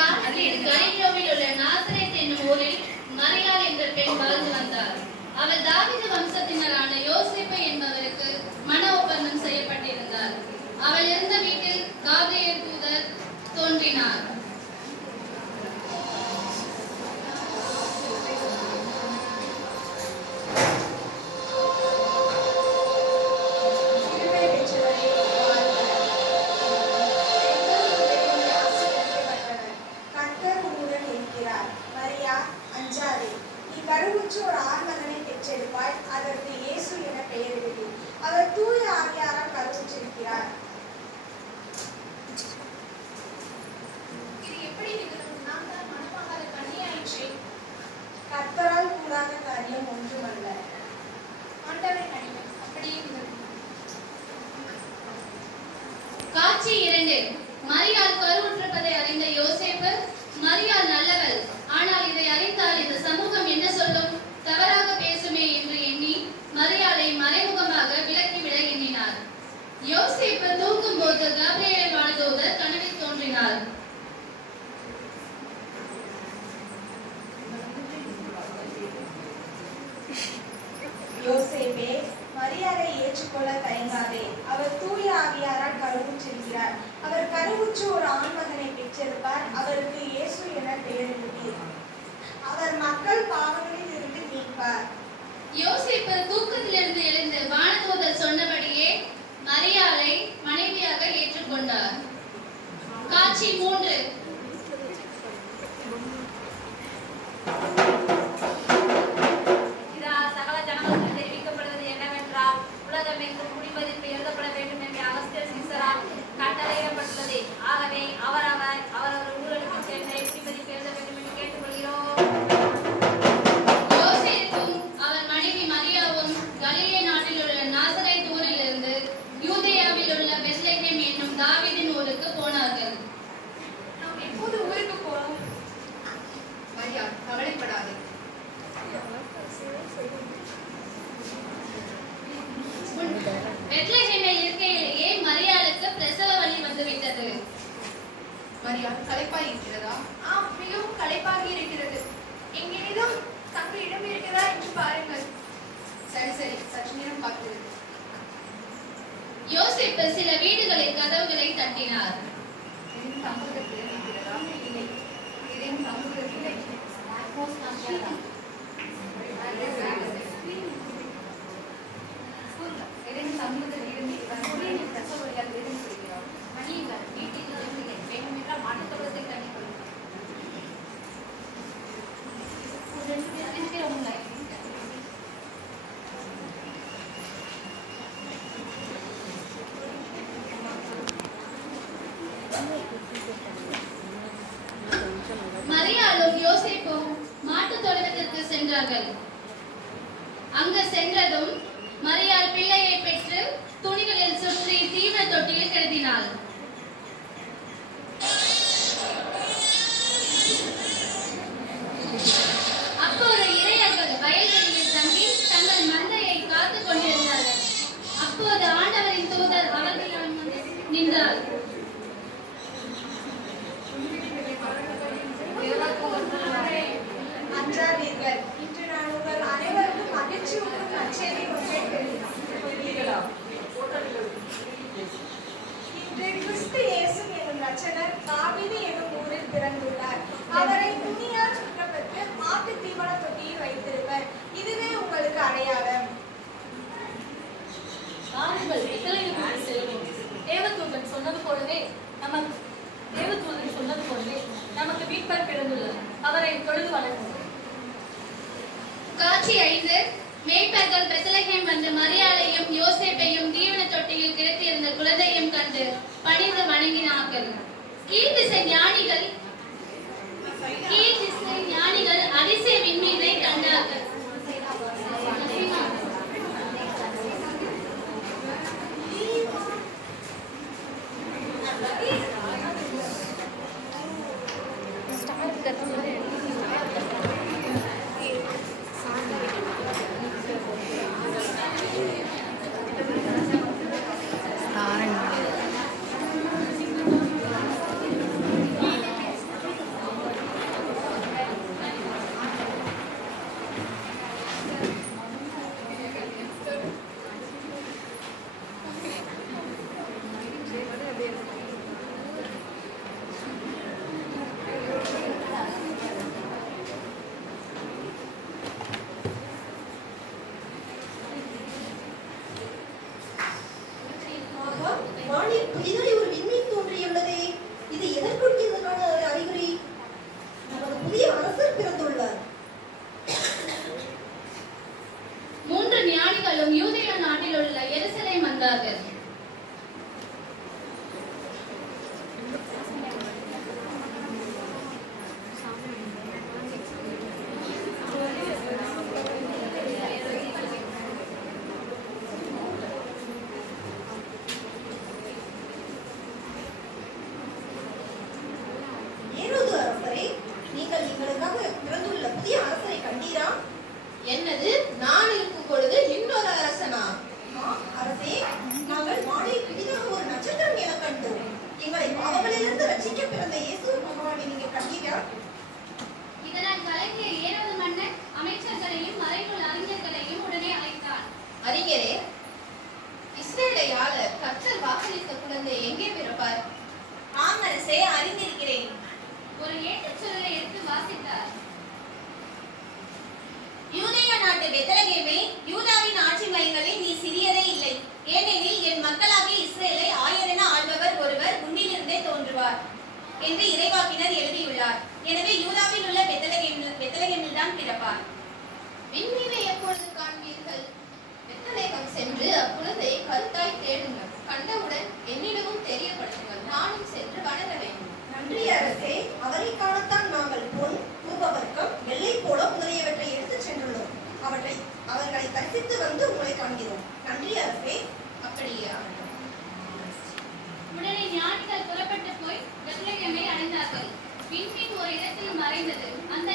கலிலேயாவில் உள்ள நாசரேத் என்னும் ஊரில் மரியாள் என்ற பெண் வாழ்ந்து வந்தார். அவர் தாவீது வம்சத்தினரான யோசேப்பு என்பவருக்கு மன ஒப்பந்தம் செய்யப்பட்டிருந்தார். அவள் இருந்த வீட்டில் காபிரியேல் தூதர் தோன்றினார். காட்சி 2. மரியாள் கருவுற்றிருப்பதை அறிந்த யோசேப்பு, மரியாள் நல்லவள், ஆனால் இதை அறிந்தால் இந்த சமூகம் என்ன சொல்லும், தவறாக பேசுமே என்று எண்ணி மரியாளை மறைமுகமாக விலக்கிவிட எண்ணினார். யோசேப்பு தூங்கும் போது காபிரியேல் வானதூதர் கனவில் தோன்றினார். யோசேப்பே, மரியாதை ஏற்றுக்கொள்ள தயங்காதே. அவர் தூய ஆவியாரால் கருவுற்றிருக்கிறார். அவர் கருவுற்று ஒரு ஆண்மகனை பெற்றிருப்பார். அவருக்கு இயேசு என பெயரிடுவீர். அவர் மக்கள் பாவங்களில் இருந்து மீட்பார். யோசேப்பு தூக்கத்திலிருந்து எழுந்து வானதூதர் சொன்னபடியே மரியாளை மனைவியாக ஏற்றுக்கொண்டார். காட்சி 3. சகல ஜனங்களுக்கு தெரிவிக்கப்படுவது என்னவென்றால், உலகமெங்கும் குடிமதிப்பு எழுதப்பட வேண்டும் என்று அகஸ்தியர் சீசரால் கட்டளையிடப்பட்டுள்ளது. ஆகவே அவரவர் ஊர்களுக்கு சென்று குடிமதிப்பு எழுத வேண்டும் என்று கேட்டுக்கொள்கிறோம். யோசேப்பும் அவர் மனைவி மரியாவும் கலிலே நாட்டில் உள்ள நாசரேத் ஊரிலிருந்து யூதேயாவில் உள்ள பெத்லகேம் என்னும் தாவீதின் ஊருக்கு போனார்கள். நாம் எப்போது ஊருக்கு போறோம்? மரியா, கவலைப்படாதே. பெத்லகேமில் இருக்கையிலேயே மரியாளுக்கு பிரசவ வலி வந்துவிட்டது. மரியா, களைப்பாய் இருக்கிறதா? ஆம், மிகவும் களைப்பாகி இருக்கிறது. எங்கேனும் தங்க இடம் இருக்கிறதா என்று பாருங்கள். சரி சரி, சற்று நேரம் காத்திரு. யோசேப்பு சில வீடுகளில் கதவுகளை தட்டினார். சமூகத்தில் இருக்கிறதா? இல்லை. ஏதேனும் சமூகத்தில் இல்லை. ஏதேனும் சமூகத்தில் இருந்து பிரசவ வழியாக எதுவும் கொடுக்கிறார். மணியுங்கள், வீட்டில் வேண்டுமென்றால் மாட்டுத்தொழுவத்தை தண்ணி கொள்ளும். மரியாளும் யோசேப்பும் மாட்டு தொழுவத்திற்கு சென்றார்கள். அங்கு சென்றதும் மரியாள் பிள்ளையை பெற்று துணிகளில் சுற்றி தீவன தொட்டியில் கிடத்தினாள். அப்போது இளையர்கள் வயல்வெளியில் தங்கி தங்கள் மந்தையை காத்துக் கொண்டிருந்தார்கள். அப்போது ஆண்டவரின் தூதர் அவர்களிடம் நின்றார். அஞ்சாதீர்கள். இன்று நான் உங்கள் அனைவருக்கும் மகிழ்ச்சி ஊட்டும் நற்செய்தி ஒன்றை சொல்கிறேன். இன்று கிறிஸ்து இயேசு எனும் இரட்சகர் தாவீது எனும் ஊரில் பிறந்துள்ளார். அவரை துணியால் சுற்றப்பட்டு மாட்டு தீவன தொட்டியில் வைத்திருப்பர். இதுவே உங்களுக்கு அடையாளம். தேவதூதன் சொன்னது போலவே நமக்கு மீட்பர் பிறந்துள்ளார். அவரை தொழுது வணங்குவோம். காட்சி 5. மேய்ப்பர்கள் பெத்லகேம் வந்து மரியாளையும் யோசேப்பையும் தீவன தொட்டியில் கிடத்தியிருந்த குழந்தையும் கண்டு பணிந்து வணங்கினார்கள். கீழ்திசை ஞானிகள் அதிசய விண்மீனை கண்டார்கள். புதிதாய் ஒரு விண்மீன் தோன்றியுள்ளதே. இது எதற்குரியதற்கான அறிகுறி? நமது புதிய அரசர் பிறந்துள்ளார். 3 ஞானிகளும் யூதேயா நாட்டில் உள்ள எருசலேம் வந்தார்கள். ஏரோது அரசரே, நீங்கள் எங்களுக்காக பிறந்துள்ள புதிய அரசரை கண்டீரா? என்னது, நான் இருக்கும் பொழுது இன்னொரு அரசனா? அரசே, நாங்கள் வானில் புதிதாக ஒரு நட்சத்திரம் என கண்டோம். எங்களை பாவங்களிலிருந்து ரட்சிக்க பிறந்த இயேசு பகவானை நீங்கள் கண்டீரா? இதனால் கலங்கிய ஏரோது மன்னன் அமைச்சர்களையும் மறைநூல் அறிஞர்களையும் உடனே அழைத்தான். அறிஞரே, இஸ்ரேலை ஆள கர்த்தர் வாக்களித்த குழந்தை எங்கே பிறப்பார்? ஆம் அரசே, அறிந்திருக்கிறேன். ஒரு ஏட்டுச் சுருளை எடுத்து வாசித்தார். யூதேயா நாட்டு பெத்லகேமே, யூதாவின் ஆட்சி மையங்களில் நீ சிறியதே இல்லை. ஏனெனில் என் மக்களாகிய இஸ்ரேலை ஆயரென ஆள்பவர் ஒருவர் உன்னிலிருந்தே தோன்றுவார் என்று இறைவாக்கினர் எழுதியுள்ளார். எனவே யூதாவில் உள்ள பெத்லகேமில் தான் பிறப்பார். விண்மீனை எப்பொழுது காண்பீர்கள்? பெத்லகேம் சென்று அக்குழந்தையை கருத்தாய் தேடுங்கள். கண்டவுடன் என்னிடமும் தெரியப்படுத்துங்கள். நானும் சென்று வணங்க வேண்டும். நன்றி அரசே, அவரை காணத்தான் நாங்கள் பொன், பூபவர்க்கம், வெள்ளை போல முதலியவற்றை எடுத்துச் சென்றுள்ளோம். அவர்களை தரிசித்து வந்து உங்களை காண்கிறோம். நன்றி அரசே. அப்படியே ஆகட்டும். உடனே ஞானிகள் புறப்பட்டு போய் பெத்லகேமை அடைந்தார்கள். விண்மீன் ஒரு இடத்தில் மறைந்தது. அந்த